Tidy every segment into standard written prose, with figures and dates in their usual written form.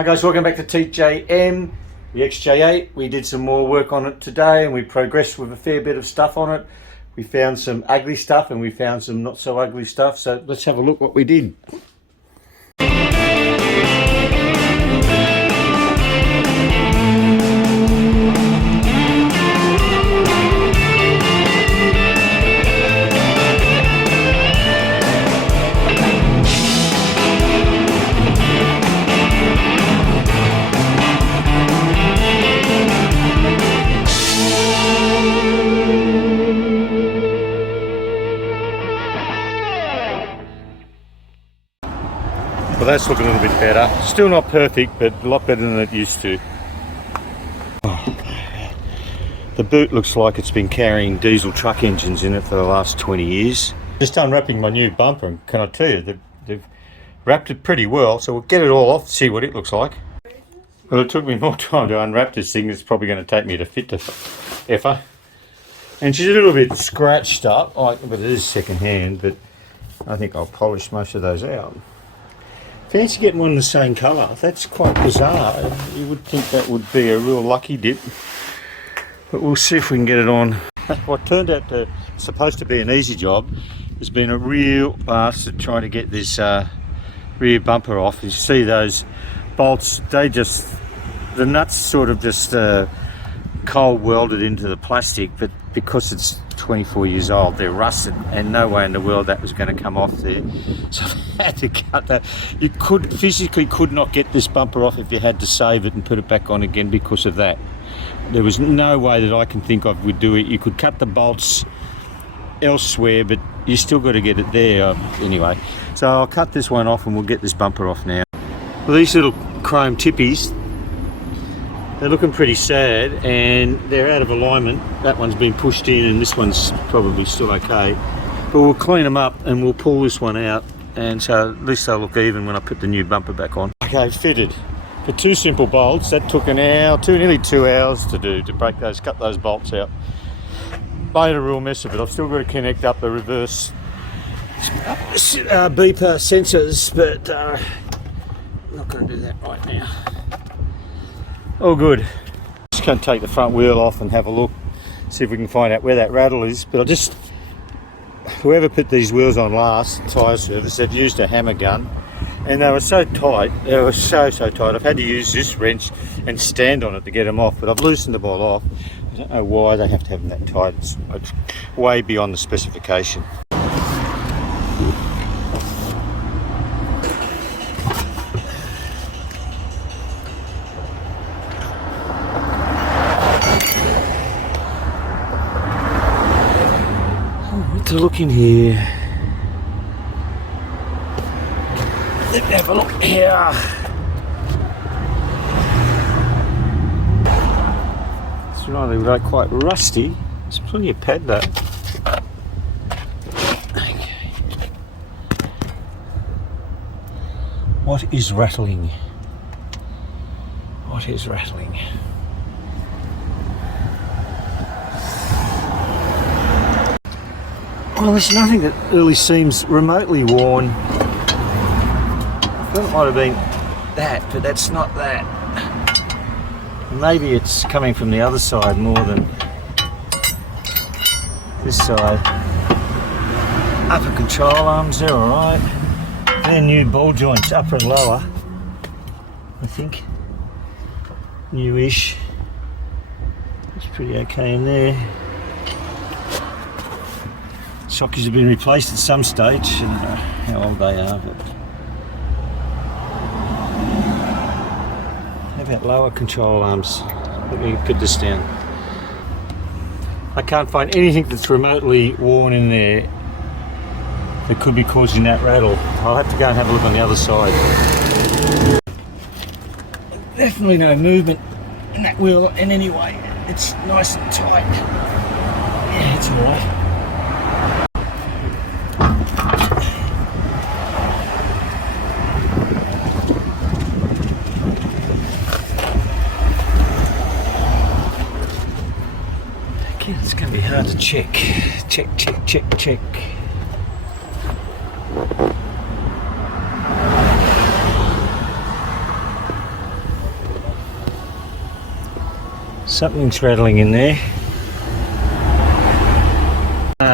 Hi guys, welcome back to TJM, the XJ8. We did some more work on it today and we progressed with a fair bit of stuff on it. We found some ugly stuff and we found some not so ugly stuff, so let's have a look what we did. Well, that's looking a little bit better. Still not perfect, but a lot better than it used to. Oh, the boot looks like it's been carrying diesel truck engines in it for the last 20 years. Just unwrapping my new bumper, and can I tell you, they've wrapped it pretty well, so we'll get it all off to see what it looks like. Well, it took me more time to unwrap this thing. It's probably going to take me to fit to effer. And she's a little bit scratched up, but it is second hand, but I think I'll polish most of those out. Fancy getting one in the same colour. That's quite bizarre. You would think that would be a real lucky dip. But we'll see if we can get it on. What turned out to supposed to be an easy job has been a real bastard trying to get this rear bumper off. You see those bolts, the nuts sort of just cold welded into the plastic, but because it's 24 years old, they're rusted, and no way in the world that was going to come off there. So I had to cut that. You physically could not get this bumper off if you had to save it and put it back on again because of that. There was no way that I can think of would do it. You could cut the bolts elsewhere, but you still got to get it there anyway. So I'll cut this one off and we'll get this bumper off now. Well, these little chrome tippies, they're looking pretty sad and they're out of alignment. That one's been pushed in and this one's probably still okay. But we'll clean them up and we'll pull this one out, and so at least they'll look even when I put the new bumper back on. Okay, fitted. For two simple bolts, that took an hour, nearly 2 hours to do, to cut those bolts out. Made a real mess of it. I've still got to connect up the reverse beeper sensors, but I'm not going to do that right now. All good. Just going to take the front wheel off and have a look, see if we can find out where that rattle is. But whoever put these wheels on last, tyre service, they've used a hammer gun and they were so tight, so tight. I've had to use this wrench and stand on it to get them off, but I've loosened them all off. I don't know why they have to have them that tight. It's way beyond the specification. To look in here. Let me have a look here. It's really quite rusty. There's plenty of pad though. Okay. What is rattling? What is rattling? Well, there's nothing that really seems remotely worn. I thought it might have been that, but that's not that. Maybe it's coming from the other side more than this side. Upper control arms, they're alright. They're new ball joints, upper and lower, I think. Newish. It's pretty okay in there. Sockets have been replaced at some stage. I don't know how old they are, but how about lower control arms? Let me put this down. I can't find anything that's remotely worn in there that could be causing that rattle. I'll have to go and have a look on the other side. Definitely no movement in that wheel in any way. It's nice and tight. Yeah, it's alright. It's going to be hard to check. Check. Something's rattling in there.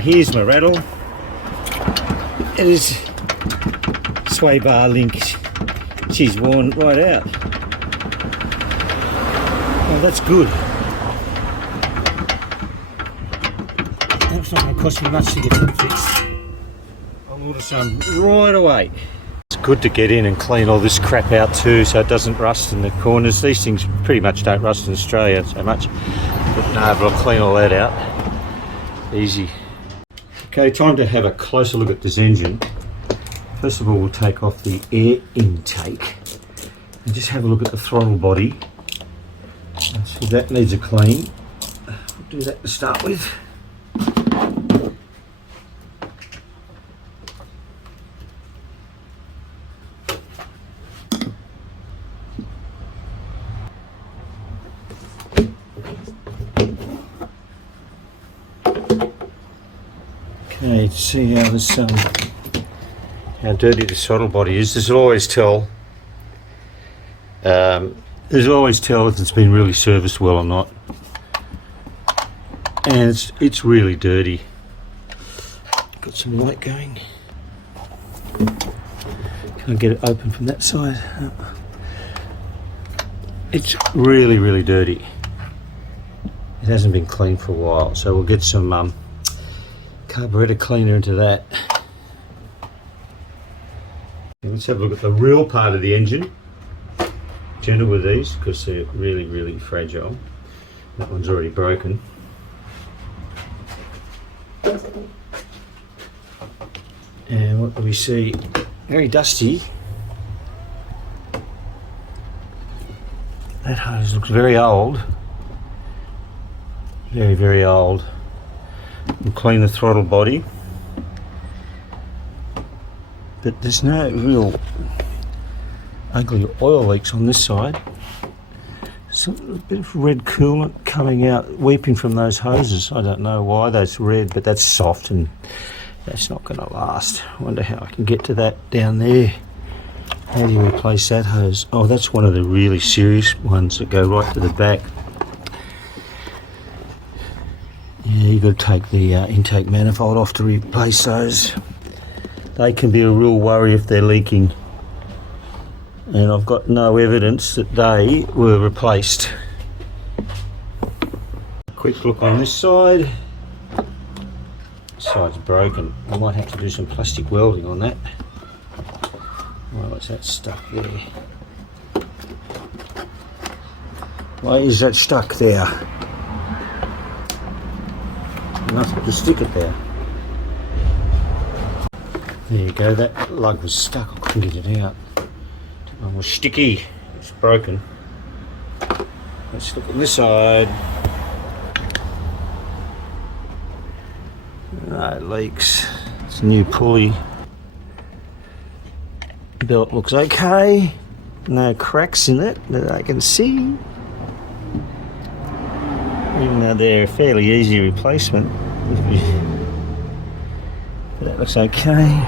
Here's my rattle. It is sway bar link. She's worn right out. Oh, that's good. That's not going to cost me much to get them fixed. I'll order some right away. It's good to get in and clean all this crap out too, so it doesn't rust in the corners. These things pretty much don't rust in Australia so much. But no, but I'll clean all that out. Easy. Okay, time to have a closer look at this engine. First of all, we'll take off the air intake and just have a look at the throttle body. So that needs a clean. We'll do that to start with. Okay, see how this how dirty the throttle body is. This will always tell. There's always tell if it's been really serviced well or not, and it's really dirty. Got some light going. Can I get it open from that side? It's really dirty. It hasn't been cleaned for a while, so we'll get some carburetor cleaner into that. And let's have a look at the real part of the engine. Gentle with these because they're really fragile. That one's already broken. And what do we see? Very dusty. That hose looks very old. Very old. We'll clean the throttle body. But there's no real ugly oil leaks on this side. A bit of red coolant coming out, weeping from those hoses. I don't know why that's red, but that's soft and that's not going to last. I wonder how I can get to that down there. How do you replace that hose? Oh, that's one of the really serious ones that go right to the back. Yeah, you've got to take the intake manifold off to replace those. They can be a real worry if they're leaking. And I've got no evidence that they were replaced. Quick look on this side. This side's broken. I might have to do some plastic welding on that. Why is that stuck there? Why is that stuck there? Nothing to stick it there. There you go, that lug was stuck, I couldn't get it out. It was sticky, it's broken. Let's look at this side. No leaks, it's a new pulley. Belt looks okay, no cracks in it that I can see. Even though they're a fairly easy replacement. But that looks okay.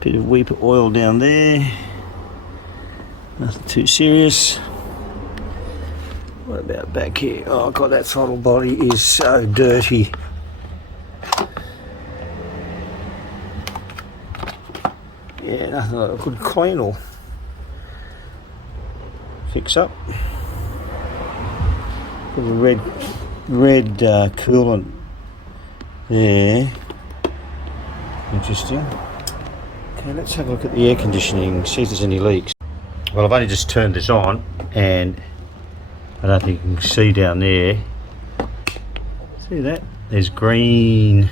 Bit of weeper oil down there. Nothing too serious. What about back here? Oh god, that throttle body is so dirty. Yeah, nothing like a good clean or fix up. Got a red coolant there. Interesting. Okay, let's have a look at the air conditioning, see if there's any leaks. Well, I've only just turned this on and I don't think you can see down there. See that? There's green.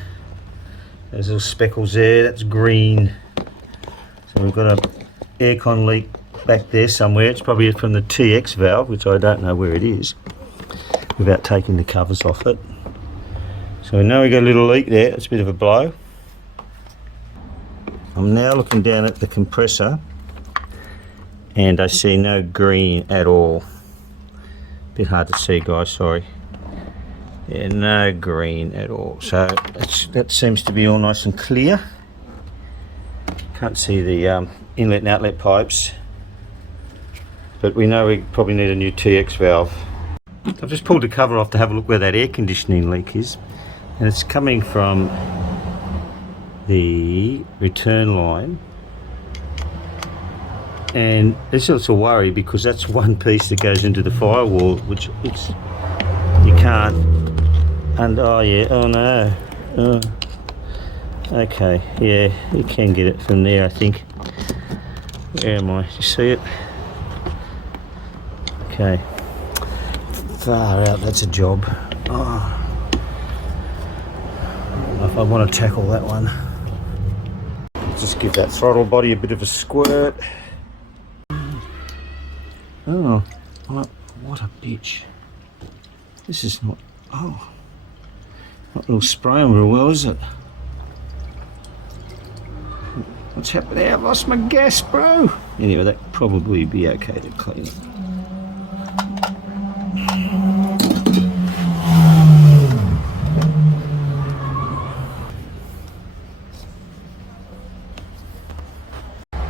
There's little speckles there, that's green. So we've got an aircon leak back there somewhere. It's probably from the TX valve, which I don't know where it is, without taking the covers off it. So we know we got a little leak there, it's a bit of a blow. I'm now looking down at the compressor and I see no green at all. Bit hard to see, guys, sorry. Yeah, no green at all. So that seems to be all nice and clear. Can't see the inlet and outlet pipes, but we know we probably need a new TX valve. I've just pulled the cover off to have a look where that air conditioning leak is, and it's coming from the return line, and it's also a worry because that's one piece that goes into the firewall, which you can't. And oh yeah, oh no, oh. Okay, yeah, you can get it from there, I think. Where am I? You see it? Okay. Far out, that's a job. Oh. I don't know if I want to tackle that one. Just give that throttle body a bit of a squirt. Oh, what a bitch. This is not, oh, not real spraying real well, is it? What's happening? I've lost my gas, bro. Anyway, that'd probably be okay to clean it.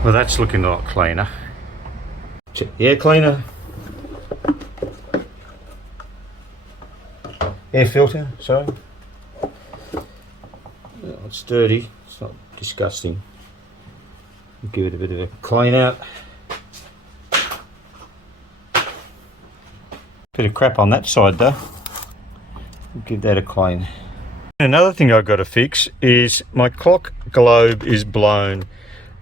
Well, that's looking a lot cleaner. Check the air cleaner. Air filter, sorry. Oh, it's dirty, it's not disgusting. Give it a bit of a clean out. Bit of crap on that side though. Give that a clean. Another thing I've got to fix is my clock globe is blown.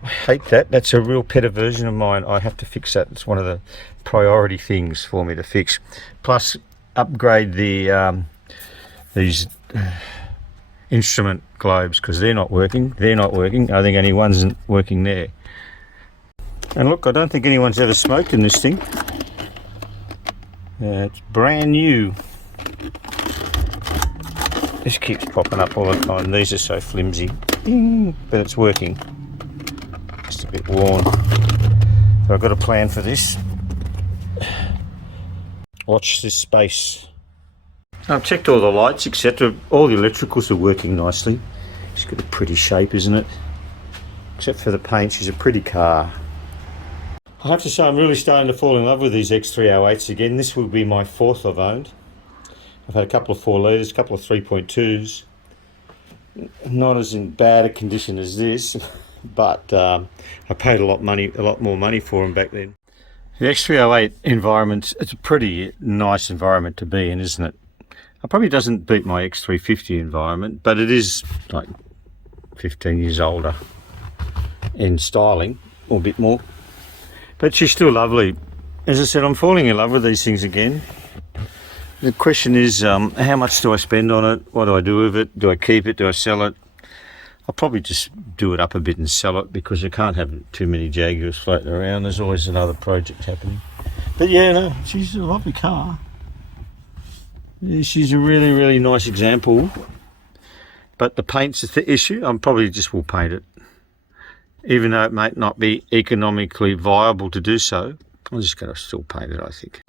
I hate that. That's a real pet aversion of mine. I have to fix that. It's one of the priority things for me to fix. Plus upgrade the these instrument globes because they're not working. I think only one's working there. And look, I don't think anyone's ever smoked in this thing. It's brand new. This keeps popping up all the time. These are so flimsy, but it's working. Just a bit worn. So I've got a plan for this. Watch this space. I've checked all the lights, etc. All the electricals are working nicely. She's got a pretty shape, isn't it? Except for the paint, she's a pretty car. I have to say I'm really starting to fall in love with these X308s again. This will be my fourth I've owned. I've had a couple of 4 litres, a couple of 3.2s. Not as in bad a condition as this, but I paid a lot more money for them back then. The X308 environment, it's a pretty nice environment to be in, isn't it? It probably doesn't beat my X350 environment, but it is like 15 years older in styling, or a bit more. But she's still lovely. As I said, I'm falling in love with these things again. The question is, how much do I spend on it? What do I do with it? Do I keep it? Do I sell it? I'll probably just do it up a bit and sell it because I can't have too many Jaguars floating around. There's always another project happening. But yeah, no, she's a lovely car. Yeah, she's a really, really nice example. But the paint's the issue. I probably just will paint it. Even though it might not be economically viable to do so, I'm just going to still paint it, I think.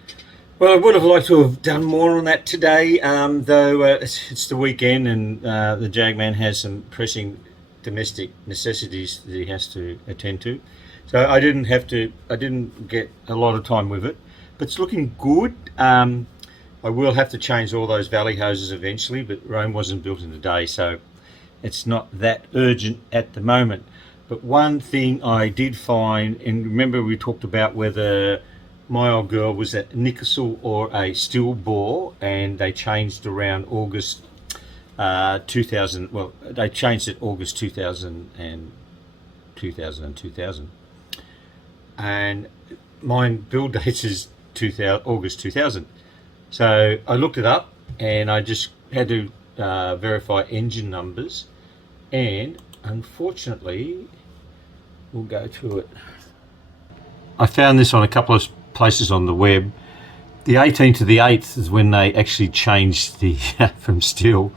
Well, I would have liked to have done more on that today, though it's the weekend and the Jagman has some pressing domestic necessities that he has to attend to. So I didn't get a lot of time with it, but it's looking good. I will have to change all those valley hoses eventually, but Rome wasn't built in a day, so it's not that urgent at the moment. But one thing I did find, and remember we talked about whether my old girl was at Nickel or a steel bore, and they changed around August 2000. Well, they changed it August 2000 and 2000, and mine build date is August 2000. So I looked it up, and I just had to verify engine numbers, and unfortunately, we'll go to it. I found this on a couple of places on the web. The 18th to the 8th is when they actually changed the from steel.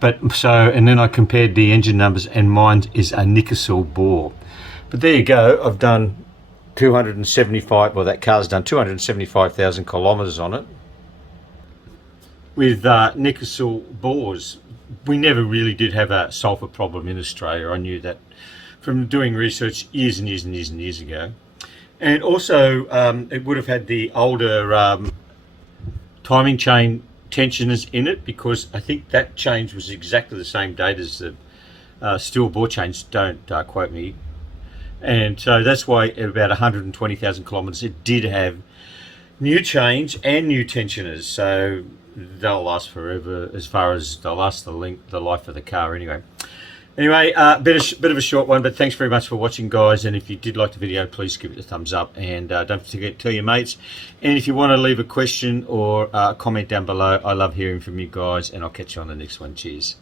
But so, and then I compared the engine numbers, and mine is a Nickel bore. But there you go. I've done 275. Well, that car's done 275,000 kilometres on it with Nickel bores. We never really did have a sulphur problem in Australia. I knew that from doing research years and years and years and years ago. And also, it would have had the older timing chain tensioners in it, because I think that change was exactly the same date as the steel bore chains. Don't quote me. And so that's why at about 120,000 kilometers it did have new chains and new tensioners, so they'll last forever, as far as they'll last the life of the car anyway. Anyway, bit of a short one, but thanks very much for watching, guys. And if you did like the video, please give it a thumbs up, and don't forget to tell your mates. And if you want to leave a question or a comment down below, I love hearing from you guys, and I'll catch you on the next one. Cheers.